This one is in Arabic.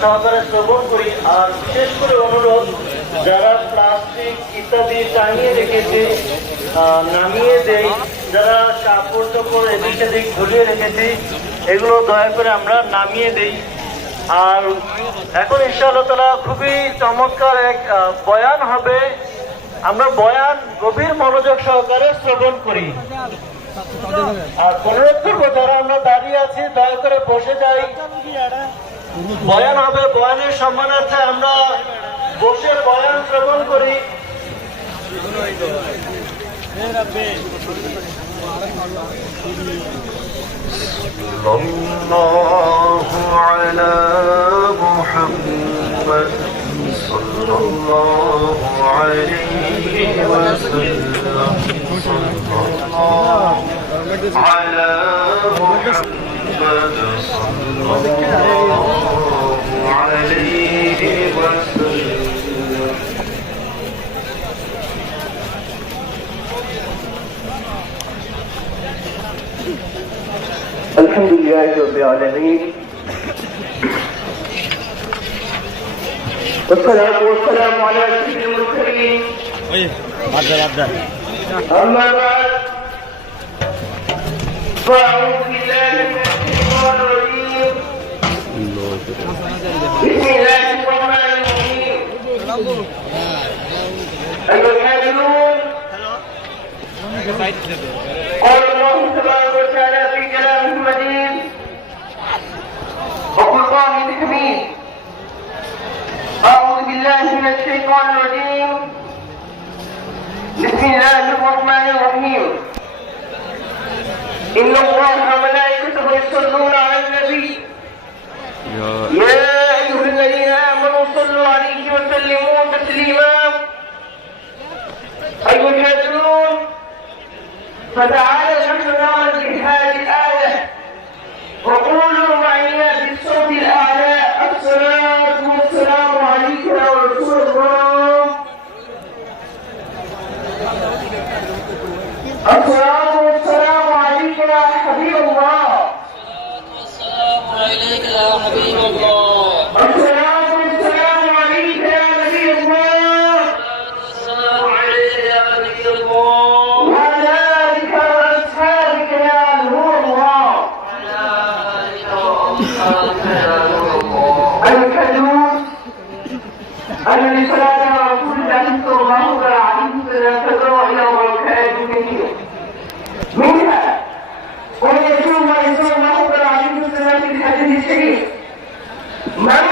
সহকারে শ্রবণ করি। আর বিশেষ করে অনুরোধ, যারা প্লাস্টিক ইত্যাদি টাঙিয়ে রেখেছে নামিয়ে দেয়, যারা কাপড় টাপড় এদিক সেদিক ঝুলিয়ে রেখেছি, এগুলো দয়া করে আমরা নামিয়ে দেই। আর এখন ইনশাআল্লাহ তালা খুবই চমৎকার এক বয়ান হবে। আমরা বয়ান গভীর মনোযোগ সহকারে শ্রবণ করি। আর অনুরোধ করব যারা আমরা দাঁড়িয়ে আছি, দয়া করে বসে যাই। বয়ান হবে বয়ানের সম্মানার্থে আমরা বসে বয়ান শ্রবণ করি الله على محمد صلى الله عليه وسلم صلى الله على محمد صلى الله عليه وسلم الحمد لله رب العالمين. والصلاة والسلام على سيد المرسلين. أما بعد فأعوذ بالله أيها الله تبارك وتعالى في كلامه المجيد وقرآن الحميد أعوذ بالله من الشيطان الرجيم بسم الله الرحمن الرحيم إن الله فتعالى نحن في هذه الآية. وقولوا معي بالصوت الأعلى الصلاة والسلام عليك يا رسول الله. الصلاة والسلام عليك يا حبيب الله. والسلام عليك يا حبيب الله. महिला वर्ग है जिनके लिए मीडिया और ये जो मैं इसमें मैं राजीव की तरह की खरीद की मैं